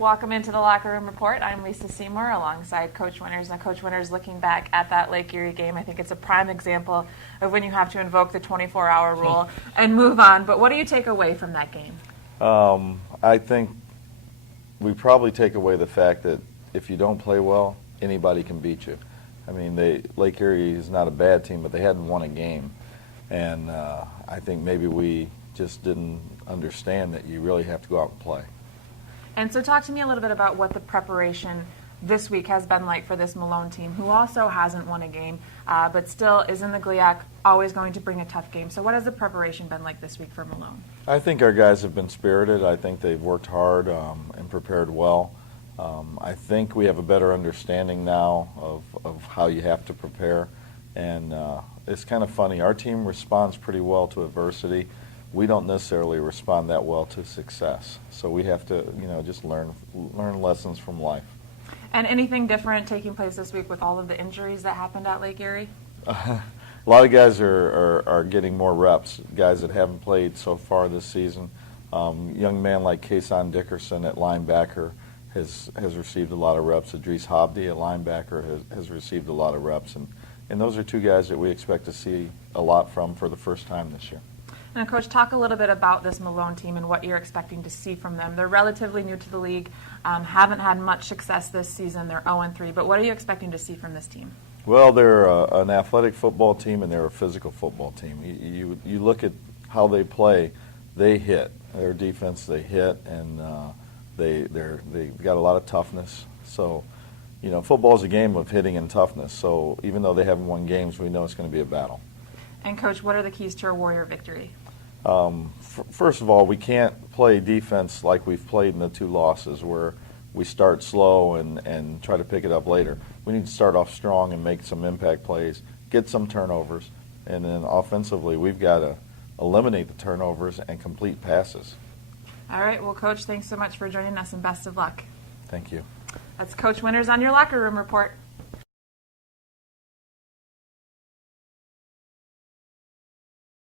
Welcome into the Locker Room Report. I'm Lisa Seymour alongside Coach Winters. Now, Coach Winters, looking back at that Lake Erie game, I think it's a prime example of when you have to invoke the 24-hour rule and move on. But what do you take away from that game? I think we probably take away the fact that if you don't play well, anybody can beat you. I mean, Lake Erie is not a bad team, but they hadn't won a game. And I think maybe we just didn't understand that you really have to go out and play. And so talk to me a little bit about what the preparation this week has been like for this Malone team, who also hasn't won a game, but still is in the GLIAC, always going to bring a tough game. So what has the preparation been like this week for Malone? I think our guys have been spirited. I think they've worked hard and prepared well. I think we have a better understanding now of how you have to prepare. And it's kind of funny. Our team responds pretty well to adversity. We don't necessarily respond that well to success. So we have to, just learn lessons from life. And anything different taking place this week with all of the injuries that happened at Lake Erie? A lot of guys are getting more reps, guys that haven't played so far this season. Young man like Kason Dickerson at linebacker has received a lot of reps. Idris Habdi at linebacker has received a lot of reps. And those are two guys that we expect to see a lot from for the first time this year. Now, Coach, talk a little bit about this Malone team and what you're expecting to see from them. They're relatively new to the league, haven't had much success this season. They're 0-3, but what are you expecting to see from this team? Well, they're an athletic football team and they're a physical football team. You look at how they play, they hit. Their defense, they hit, and they've got a lot of toughness. So, football is a game of hitting and toughness. So even though they haven't won games, we know it's going to be a battle. And, Coach, what are the keys to a Warrior victory? First of all, we can't play defense like we've played in the two losses where we start slow and try to pick it up later. We need to start off strong and make some impact plays, get some turnovers, and then offensively we've got to eliminate the turnovers and complete passes. All right. Well, Coach, thanks so much for joining us and best of luck. Thank you. That's Coach Winters on your Locker Room Report.